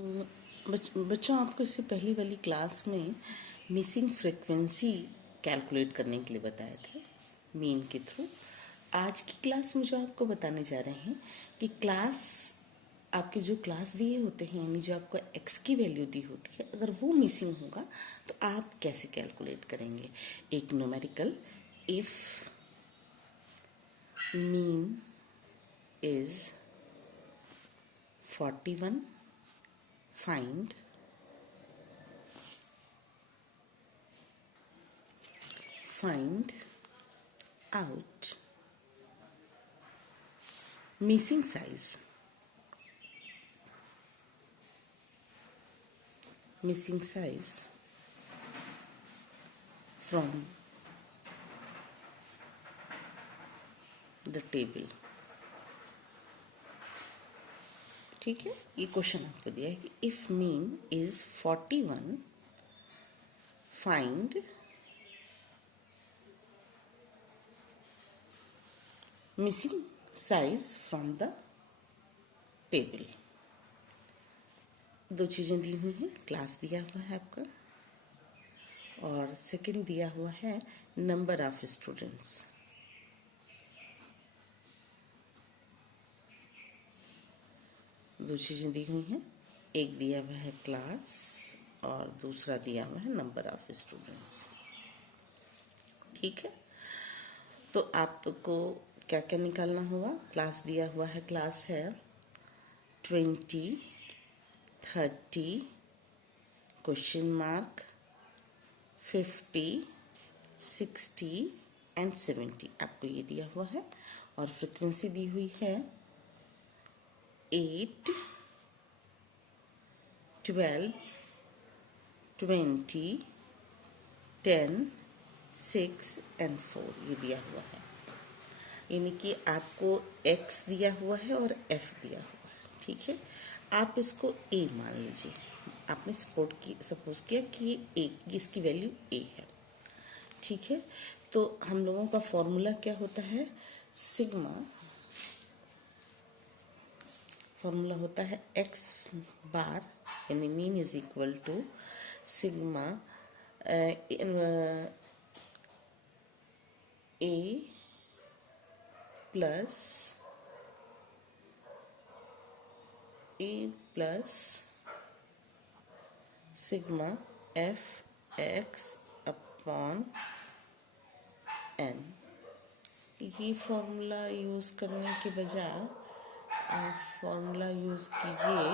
बच्चों, आपको इससे पहली वाली क्लास में मिसिंग फ्रीक्वेंसी कैलकुलेट करने के लिए बताया था मीन के थ्रू। आज की क्लास में जो आपको बताने जा रहे हैं कि क्लास आपके जो क्लास दिए होते हैं, यानी जो आपको एक्स की वैल्यू दी होती है, अगर वो मिसिंग होगा तो आप कैसे कैलकुलेट करेंगे। एक numerical, if mean is 41, find out missing size from the table। ठीक है, ये क्वेश्चन आपको दिया है कि if mean is 41, find missing size from the table. दो चीजें दी हुई हैं, क्लास दिया हुआ है आपका और सेकंड दिया हुआ है नंबर ऑफ स्टूडेंट्स। दो चीजें दी हुई हैं, एक दिया हुआ है क्लास और दूसरा दिया हुआ है नंबर ऑफ स्टूडेंट्स। ठीक है, तो आपको क्या क्या निकालना होगा। क्लास दिया हुआ है, क्लास है 20, 30, क्वेश्चन मार्क, 50, 60 एंड 70 आपको ये दिया हुआ है। और फ्रीक्वेंसी दी हुई है 8, 12, 20, 10, 6 एंड 4 ये दिया हुआ है। यानी कि आपको x दिया हुआ है और f दिया हुआ है। ठीक है, आप इसको a मान लीजिए। आपने सपोज किया कि ये a, इसकी वैल्यू a है। ठीक है, तो हम लोगों का फॉर्मूला क्या होता है, सिग्मा। फॉर्मूला होता है x बार यानी mean is equal to sigma a plus sigma F X upon N. ये फॉर्मूला यूज़ करने के बजाय आप फॉर्मूला यूज़ कीजिए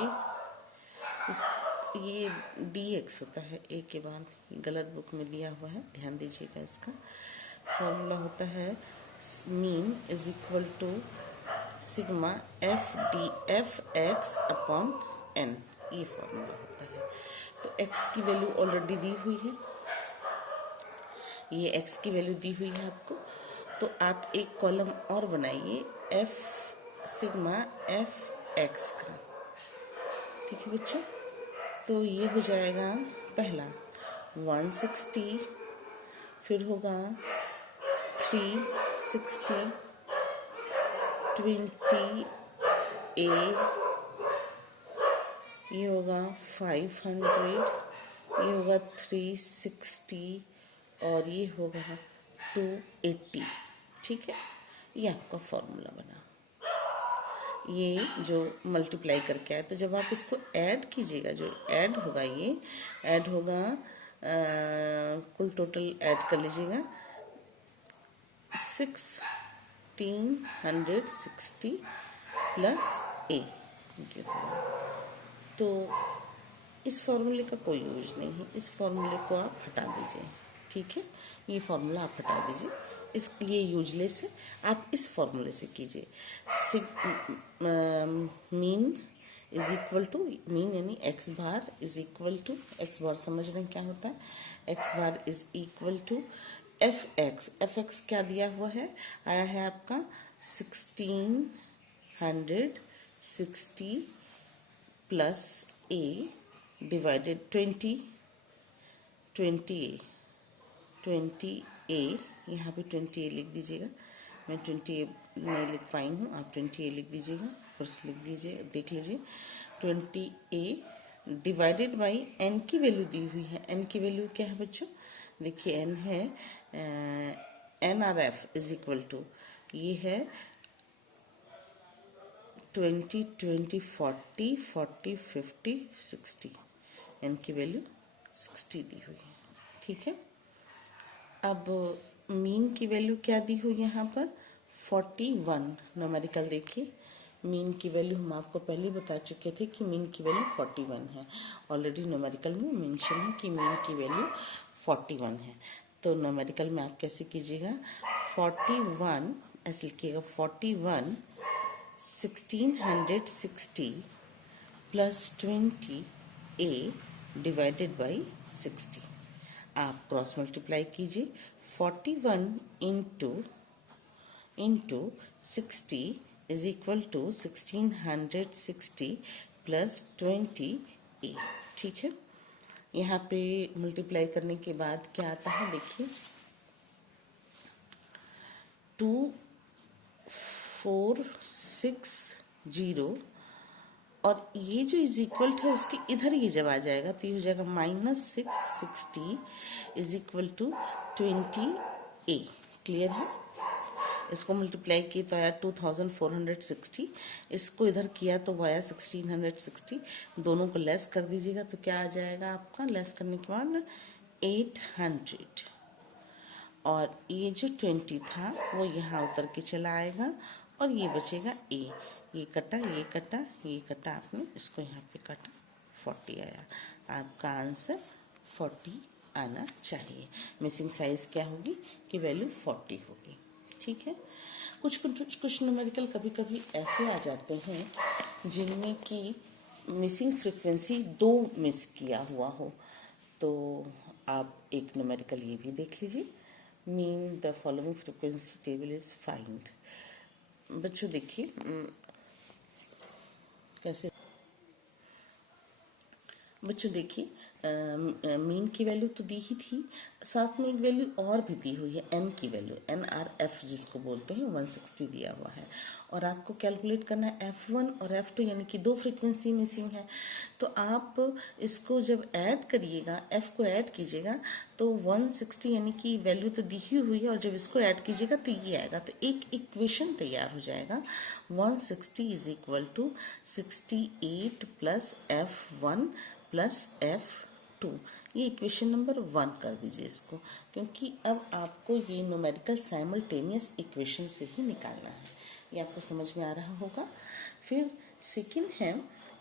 इस, ये dx होता है a के बाद, गलत बुक में दिया हुआ है, ध्यान दीजिएगा। इसका फॉर्मूला होता है mean is equal to sigma F D F X upon N. ये फॉर्मूला होता है। तो x की वैल्यू ऑलरेडी दी हुई है, ये x की वैल्यू दी हुई है आपको। तो आप एक कॉलम और बनाइए f सिग्मा एफ एक्स का। ठीक है बच्चों, तो ये हो जाएगा पहला 160, फिर होगा 360, 20 a, ये होगा 500, ये होगा 360 और ये होगा 280। ठीक है, ये आपका फॉर्मूला बना। ये जो मल्टीप्लाई करके आए, तो जब आप इसको ऐड कीजिएगा, जो ऐड होगा ये ऐड होगा, कुल टोटल ऐड कर लीजिएगा 1660 प्लस a। तो इस फॉर्मूले का कोई यूज नहीं है, इस फॉर्मूले को आप हटा दीजिए। ठीक है, ये फॉर्मूला आप हटा दीजिए, इस ये यूजलेस है। आप इस फॉर्मूले से कीजिए mean is equal to, mean यानी x bar is equal to, x bar समझ रहे हैं क्या होता है, x bar is equal to f x क्या दिया हुआ है, आया है आपका 1660 प्लस a डिवाइडेड 20 a, यहाँ पे 20a लिख दीजिएगा। मैं 20a नहीं लिख पाई हूँ, आप 20a लिख दीजिएगा, फिर से लिख दीजिए, देख लीजिए 20a डिवाइडेड बाई n की वैल्यू दी हुई है। n की वैल्यू क्या है बच्चों, देखिए n है NRF इज इक्वल टू, ये है 20, 20, 40, 40, 50, 60। n की वैल्यू 60 दी हुई है, ठीक है। अब मीन की वैल्यू क्या दी हुई है यहाँ पर, 41। न्यूमेरिकल देखिए, मीन की वैल्यू हम आपको पहले ही बता चुके थे कि मीन की वैल्यू 41 है। ऑलरेडी न्यूमेरिकल में मेंशन है कि मीन की वैल्यू 41 है। तो न्यूमेरिकल में आप कैसे कीजिएगा, 41 ऐसे लिखिएगा, 41 1660 प्लस 20a डिवाइडेड बाई 60। आप क्रॉस मल्टीप्लाई कीजिए, 41 into 60 is equal to 1660 plus 20a, ठीक है। यहाँ पे मल्टीप्लाई करने के बाद क्या आता है देखिए, 2460, और ये जो इज इक्वल है उसके इधर ये जब आ जाएगा तो ये हो जाएगा -660 is equal to 20a। Clear है। इसको मल्टीप्लाई किए तो आया 2460, इसको इधर किया तो वो आया 1660। दोनों को लेस कर दीजिएगा तो क्या आ जाएगा आपका, लेस करने के बाद 800, और ये जो 20 था वो यहाँ उतर के चला आएगा और ये बचेगा a। ये कटा, ये कटा, ये कटा, आपने इसको यहाँ पे काटा, 40 आया। आपका आंसर 40 आना चाहिए। मिसिंग साइज क्या होगी कि वैल्यू 40 होगी, ठीक है। कुछ न्यूमेरिकल कभी कभी ऐसे आ जाते हैं जिनमें कि मिसिंग फ्रीक्वेंसी 2 मिस किया हुआ हो, तो आप एक न्यूमेरिकल ये भी देख लीजिए, mean the following frequency table is find. बच्चों देखिए कैसे, बच्चों देखिए मीन की वैल्यू तो दी ही थी, साथ में एक वैल्यू और भी दी हुई है, एन की वैल्यू, NRF जिसको बोलते हैं, 160 दिया हुआ है, और आपको कैलकुलेट करना है F1 और F2, यानी कि 2 फ्रीक्वेंसी मिसिंग है। तो आप इसको जब ऐड करिएगा, F को ऐड कीजिएगा तो 160 यानी कि वैल्यू तो दी ही हुई है, और जब इसको ऐड कीजिएगा तो ये आएगा, तो एक इक्वेशन तैयार हो जाएगा, 160 is equal to 68 plus F1 plus F2। ये इक्वेशन नंबर 1 कर दीजिए इसको, क्योंकि अब आपको ये न्यूमेरिकल साइमल्टेनियस इक्वेशन से ही निकालना है। ये आपको समझ में आ रहा होगा। फिर सेकंड है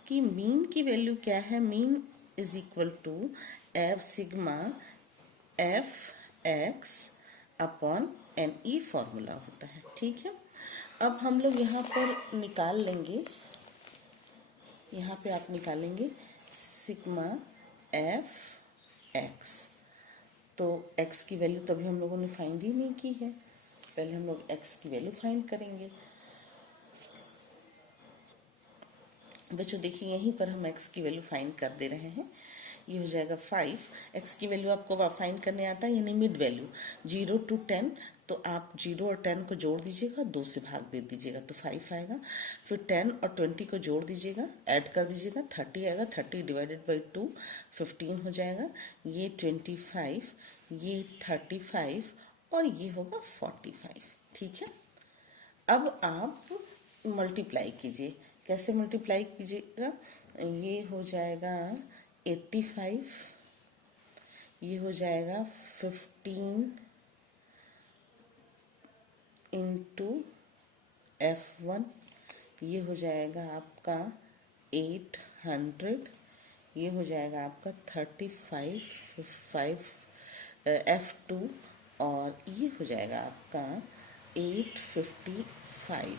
कि मीन की वैल्यू क्या है, mean is equal to F sigma F X upon N, ई फॉर्मूला होता है, ठीक है। अब हम लोग यहाँ पर निकाल लेंगे, यहाँ पे आप निकालेंगे सिग्मा एफ एक्स। तो एक्स की वैल्यू तो अभी हम लोगों ने फाइंड ही नहीं की है, पहले हम लोग एक्स की वैल्यू फाइंड करेंगे। बच्चों देखिए यहीं पर हम एक्स की वैल्यू फाइंड कर दे रहे हैं, ये हो जाएगा 5। एक्स की वैल्यू आपको फाइंड करने आता है, यानी मिड वैल्यू 0 to 10, तो आप 0 और 10 को जोड़ दीजिएगा, 2 से भाग दे दीजिएगा तो 5 आएगा। फिर 10 और 20 को जोड़ दीजिएगा, ऐड कर दीजिएगा, 30 आएगा, 30 डिवाइडेड बाई 2 15 हो जाएगा, ये 25, ये 35 और ये होगा 45, ठीक है। अब आप मल्टीप्लाई कीजिए, कैसे मल्टीप्लाई कीजिएगा, ये हो जाएगा 85, ये हो जाएगा 15 इंटू F1, ये हो जाएगा आपका 800, ये हो जाएगा आपका 35 F2, और ये हो जाएगा आपका 855।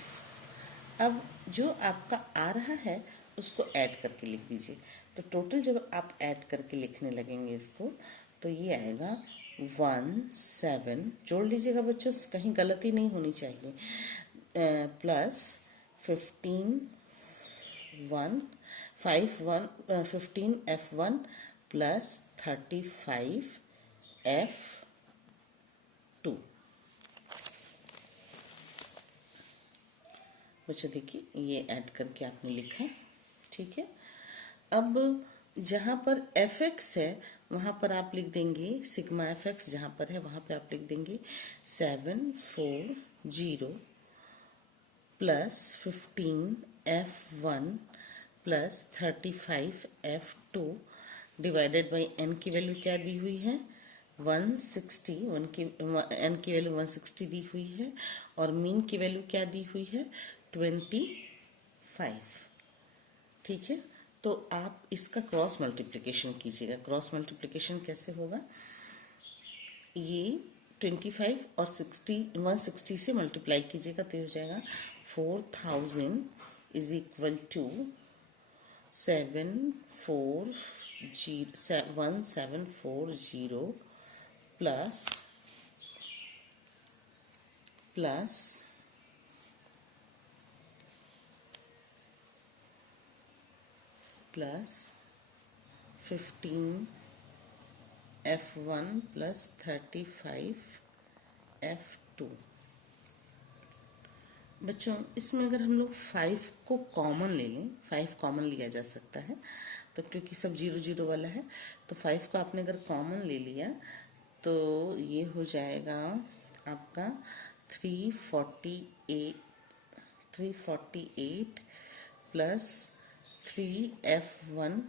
अब जो आपका आ रहा है उसको ऐड करके लिख दीजिए, तो टोटल जब आप ऐड करके लिखने लगेंगे इसको तो ये आएगा 17, जोड़ लीजिएगा बच्चों, कहीं गलती नहीं होनी चाहिए, प्लस 15 F1 प्लस 35 F2। बच्चों देखिए ये ऐड करके आपने लिखा, ठीक है। अब जहाँ पर एफ एक्स है वहाँ पर आप लिख देंगे सिग्मा एफ एक्स, जहाँ पर है वहाँ पे आप लिख देंगे 740 plus 15 F1 plus 35 F2 divided by N की वैल्यू क्या दी हुई है 160, एन की वैल्यू 160 दी हुई है और मीन की वैल्यू क्या दी हुई है 25। ठीक है, तो आप इसका क्रॉस मल्टीप्लिकेशन कीजिएगा। क्रॉस मल्टीप्लिकेशन कैसे होगा, ये 25 और 160 से मल्टीप्लाई कीजिएगा तो ये हो जाएगा 4000 is equal to 1740 plus plus 15 F1 plus 35 F2। बच्चों इसमें अगर हम लोग 5 को कॉमन ले लें, 5 कॉमन लिया जा सकता है, तो क्योंकि सब 0 0 वाला है तो 5 को आपने अगर कॉमन ले लिया तो ये हो जाएगा आपका 348 प्लस 3F1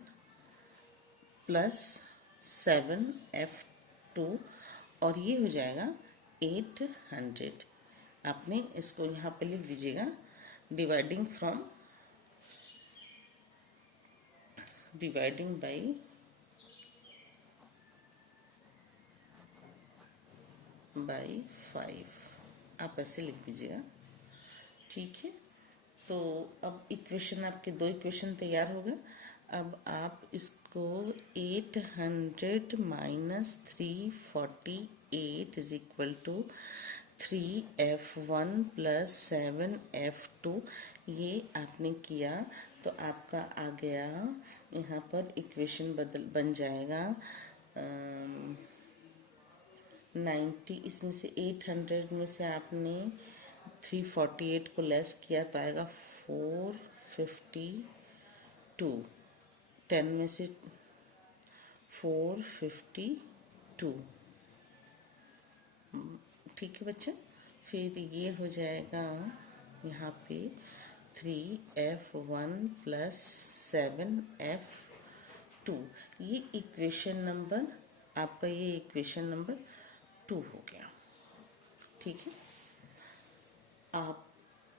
प्लस 7F2 और ये हो जाएगा 800। आपने इसको यहाँ पे लिख दीजिएगा डिवाइडिंग बाई 5, आप ऐसे लिख दीजिएगा। ठीक है, तो अब इक्वेशन आपके 2 इक्वेशन तैयार हो गए। अब आप इसको 800 minus 348 is equal to 3F1 plus 7F2 ये आपने किया तो आपका आ गया यहाँ पर इक्वेशन बन जाएगा 90। इसमें से 800 में से आपने 348 को लेस किया तो आएगा 452, 10 में से 452। ठीक है बच्चे, फिर ये हो जाएगा यहाँ पे 3F1 प्लस 7F2। ये इक्वेशन नंबर आपका, ये इक्वेशन नंबर 2 हो गया। ठीक है, आप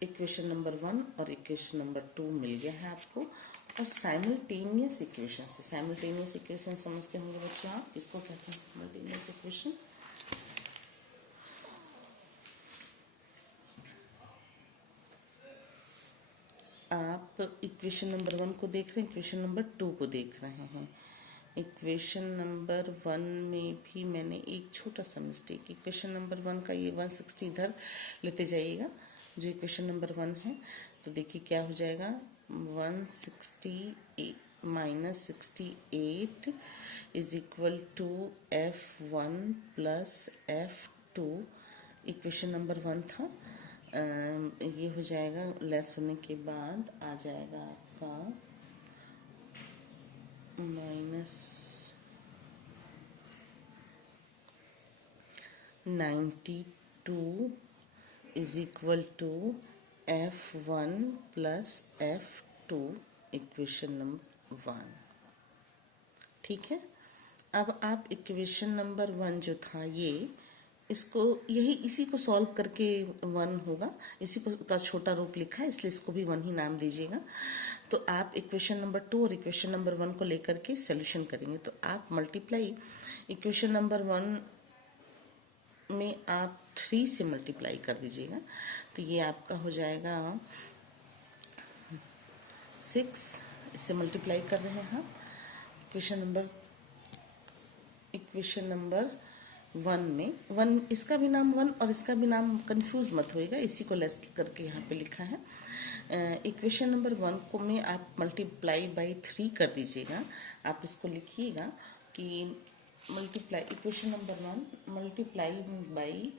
इक्वेशन नंबर 1 और इक्वेशन नंबर 2 मिल गया है आपको। और साइमल्टेनियस इक्वेशन समझते होंगे बच्चों आप, इसको कहते हैं साइमल्टेनियस इक्वेशन। आप इक्वेशन नंबर 1 को देख रहे हैं, इक्वेशन नंबर 2 को देख रहे हैं। इक्वेशन नंबर 1 में भी मैंने एक छोटा सा मिस्टेक, इक्वेशन नंबर 1 का ये 160 इधर लेते जाइएगा जो इक्वेशन नंबर 1 है, तो देखिए क्या हो जाएगा 160 minus 68 is equal to F1 plus F2। Equation number 1 था, ये हो जाएगा लेस होने के बाद आ जाएगा आपका minus 92 is equal to F1 plus F2 equation number 1। ठीक है, अब आप इक्वेशन नंबर 1 जो था ये इसको इसी को सॉल्व करके 1 होगा, इसी को का छोटा रूप लिखा है इसलिए इसको भी 1 ही नाम दीजिएगा। तो आप इक्वेशन नंबर 2 और इक्वेशन नंबर 1 को लेकर के सॉल्यूशन करेंगे तो आप मल्टीप्लाई इक्वेशन नंबर 1 में आप 3 से मल्टीप्लाई कर दीजिएगा तो ये आपका हो जाएगा 6। इससे मल्टीप्लाई कर रहे हैं हम इक्वेशन नंबर 1 में 1, इसका भी नाम 1 और इसका भी नाम कंफ्यूज मत होएगा, इसी को लेस करके यहाँ पे लिखा है। इक्वेशन नंबर 1 को में आप मल्टीप्लाई बाई 3 कर दीजिएगा। आप इसको लिखिएगा कि multiply equation number 1 multiply by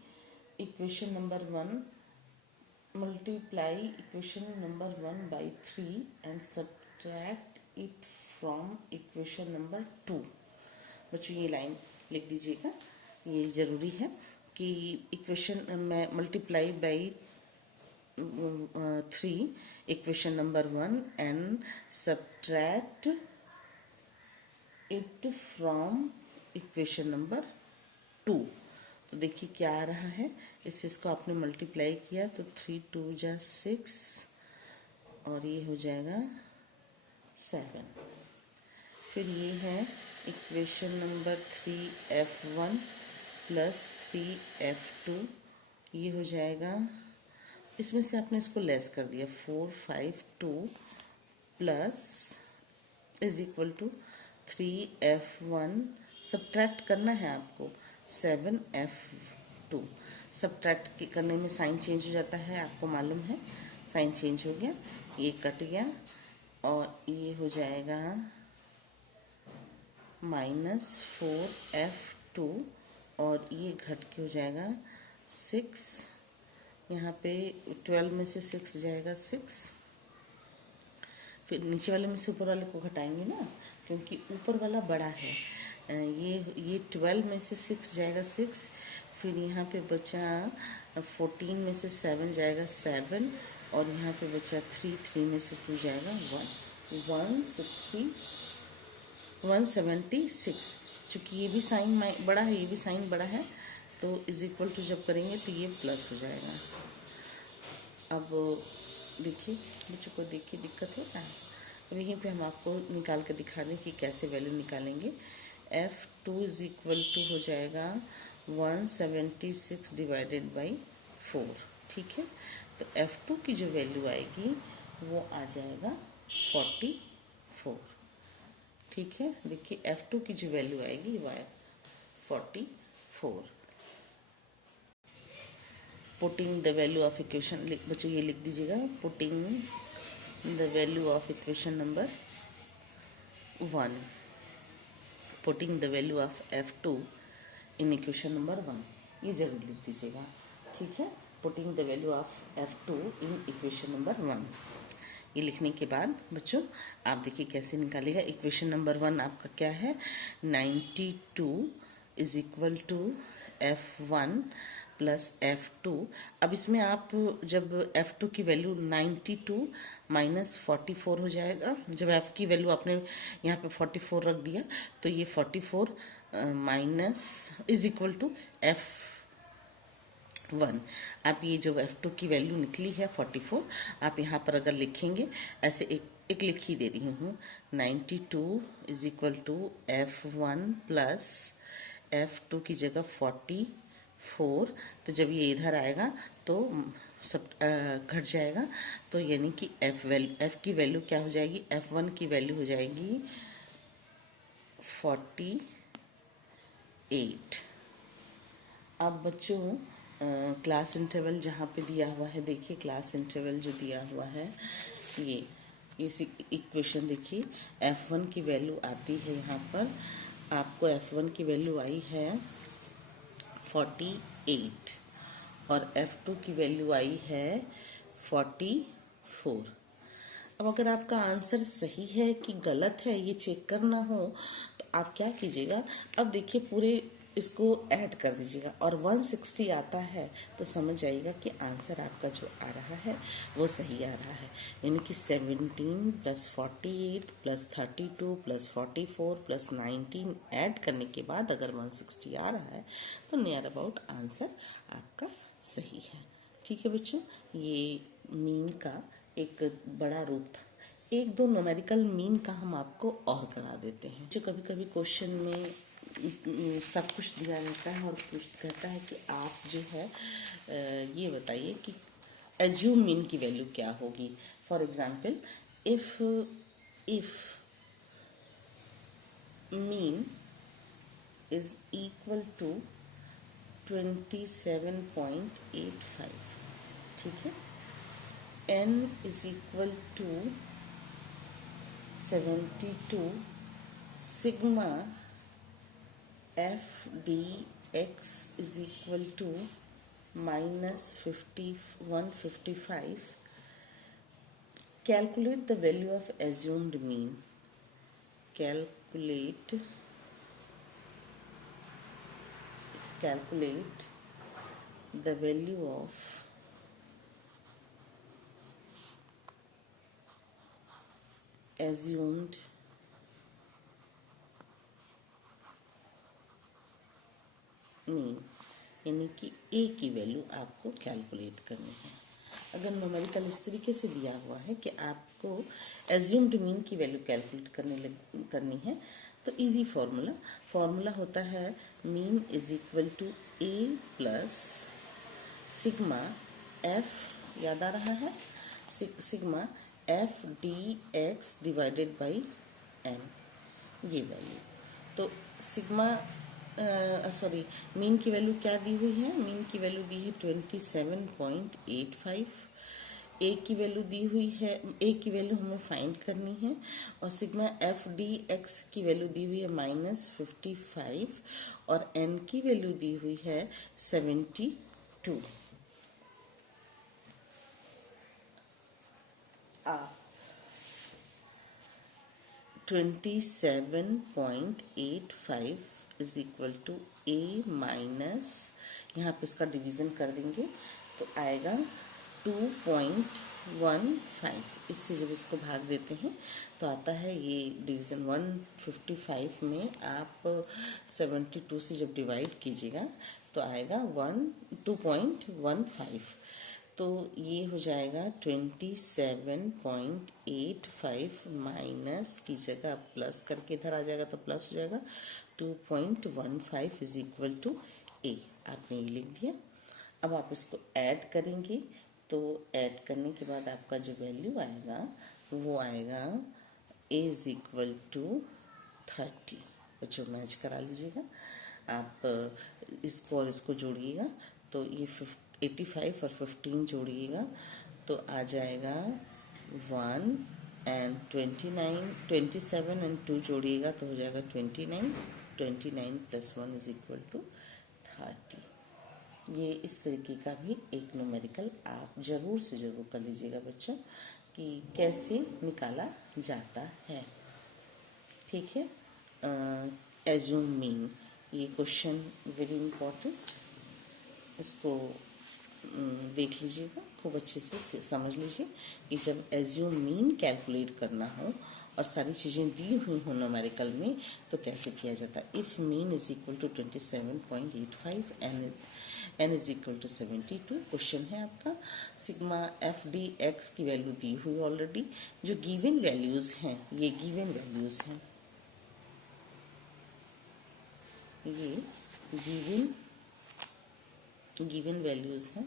equation number 1 multiply equation number 1 by 3 and subtract it from equation number 2। बच्चों ये लाइन लिख दीजिएगा, ये ज़रूरी है कि इक्वेशन में multiply by 3 equation number 1 and subtract it from equation number 2। तो देखिए क्या आ रहा है, इसको आपने मल्टीप्लाई किया तो 3 2 जा 6 और ये हो जाएगा 7। फिर ये है equation number 3f1 plus 3f2, ये हो जाएगा, इसमें से आपने इसको लेस कर दिया 4 5 2 plus is equal to 3f1, subtract करना है आपको 7f2। सब्ट्रैक्ट करने में साइन चेंज हो जाता है, आपको मालूम है, साइन चेंज हो गया, ये कट गया और ये हो जाएगा -4f2 और ये घट के हो जाएगा 6। यहाँ पे 12 में से 6 जाएगा 6, फिर नीचे वाले में से ऊपर वाले को घटाएंगे ना, क्योंकि ऊपर वाला बड़ा है। ये 12 में से 6 जाएगा 6, फिर यहाँ पे बचा 14 में से 7 जाएगा 7 और यहाँ पे बचा 3 में से 2 जाएगा 176। चूँकि ये भी साइन बड़ा है, ये भी साइन बड़ा है, तो इज इक्वल टू जब करेंगे तो ये प्लस हो जाएगा। अब देखिए बच्चों को, देखिए दिक्कत है क्या। अब यहीं पे हम आपको निकाल कर दिखा दें कि कैसे वैल्यू निकालेंगे। f2 इज इक्वल टू हो जाएगा 176 डिवाइडेड बाई 4, ठीक है। तो f2 की जो वैल्यू आएगी वो आ जाएगा 44, ठीक है। देखिए f2 की जो वैल्यू आएगी वो है 44। Putting the value of equation, बच्चों ये लिख दीजिएगा, putting the value of equation number 1, putting the value of f2 in equation number 1, ये जरूर लिख दीजिएगा, ठीक है। Putting the value of f2 in equation number 1, ये लिखने के बाद बच्चों आप देखिए कैसे निकालेगा। इक्वेशन नंबर 1 आपका क्या है, 92 is equal to f1 plus f2। अब इसमें आप जब f2 की वैल्यू 92 माइनस 44 हो जाएगा, जब f की वैल्यू आपने यहाँ पे 44 रख दिया तो ये 44 minus is equal to f1। आप ये जो f2 की वैल्यू निकली है 44, आप यहाँ पर अगर लिखेंगे ऐसे एक लिख ही दे रही हूँ, 92 is equal to f1 plus f2 की जगह 44, तो जब ये इधर आएगा तो सब घट जाएगा, तो यानी कि f की वैल्यू क्या हो जाएगी, f1 की वैल्यू हो जाएगी 48। अब बच्चों क्लास इंटरवल जहाँ पे दिया हुआ है, देखिए क्लास इंटरवल जो दिया हुआ है, ये इस इक्वेशन देखिए, f1 की वैल्यू आती है यहाँ पर, आपको f1 की वैल्यू आई है 48 और f2 की वैल्यू आई है 44। अब अगर आपका आंसर सही है कि गलत है ये चेक करना हो तो आप क्या कीजिएगा, अब देखिए पूरे इसको ऐड कर दीजिएगा और 160 आता है तो समझ जाइएगा कि आंसर आपका जो आ रहा है वो सही आ रहा है। यानी कि 17 plus 48 plus 32 plus 44 plus 19 add करने के बाद अगर 160 आ रहा है तो नियर अबाउट आंसर आपका सही है, ठीक है बच्चों। ये मीन का एक बड़ा रूप था। एक दो न्यूमेरिकल मीन का हम आपको और करा देते हैं। जो कभी कभी क्वेश्चन में सब कुछ दिया रहता है और कहता है कि आप जो है ये बताइए कि एज्यूम मीन की वैल्यू क्या होगी। For example, if mean is equal to 27.85, ठीक है, n is equal to 72 sigma f dx is equal to minus 155. Calculate the value of assumed mean. calculate the value of assumed mean, यानी कि ए की value आपको calculate करनी है। अगर numerical इस तरीके से दिया हुआ है कि आपको एज्यूम्ड मीन की वैल्यू कैलकुलेट करनी है तो इजी फॉर्मूला होता है mean is equal to A plus sigma F, याद आ रहा है, sigma F D X divided by N, ये वैल्यू। तो सिग्मा सॉरी मीन की वैल्यू क्या दी हुई है, मीन की वैल्यू दी है 27.85, ए की वैल्यू दी हुई है, ए की वैल्यू हमें फाइंड करनी है, और सिग्मा एफ डी एक्स की वैल्यू दी हुई है -55 और एन की वैल्यू दी हुई है 72। आप 27.85 is equal to A minus, यहाँ पे इसका डिवीज़न कर देंगे तो आएगा 2.15। इससे जब इसको भाग देते हैं तो आता है ये डिवीज़न 155 में आप 72 से जब डिवाइड कीजिएगा तो आएगा 2.15। तो ये हो जाएगा 27.85 माइनस की जगह प्लस करके इधर आ जाएगा तो प्लस हो जाएगा 2.15 इज इक्वल टू ए, आपने ये लिख दिया। अब आप इसको ऐड करेंगे तो ऐड करने के बाद आपका जो वैल्यू आएगा वो आएगा ए इज इक्वल टू 30। बच्चों मैच करा लीजिएगा आप, इसको और इसको जोड़िएगा तो ये 85 और 15 जोड़िएगा तो आ जाएगा 1 एंड 27 एंड 2 जोड़िएगा तो हो जाएगा 29 प्लस 1 इज इक्वल टू 30। ये इस तरीके का भी एक न्यूमेरिकल आप ज़रूर से ज़रूर कर लीजिएगा बच्चों कि कैसे निकाला जाता है। ठीक है, एज्यूम मीन, ये क्वेश्चन वेरी इम्पोर्टेंट, इसको देख लीजिएगा, खूब अच्छे से समझ लीजिए कि जब एज्यूम मीन कैलकुलेट करना हो और सारी चीज़ें दी हुई हो न्यूमेरिकल में तो कैसे किया जाता है। If mean is equal to 27.85 N is equal to 72, question है आपका, सिग्मा एफ डी एक्स की वैल्यू दी हुई ऑलरेडी, जो गिवन वैल्यूज़ हैं ये गिवन वैल्यूज़ हैं, ये गिवन वैल्यूज़ हैं।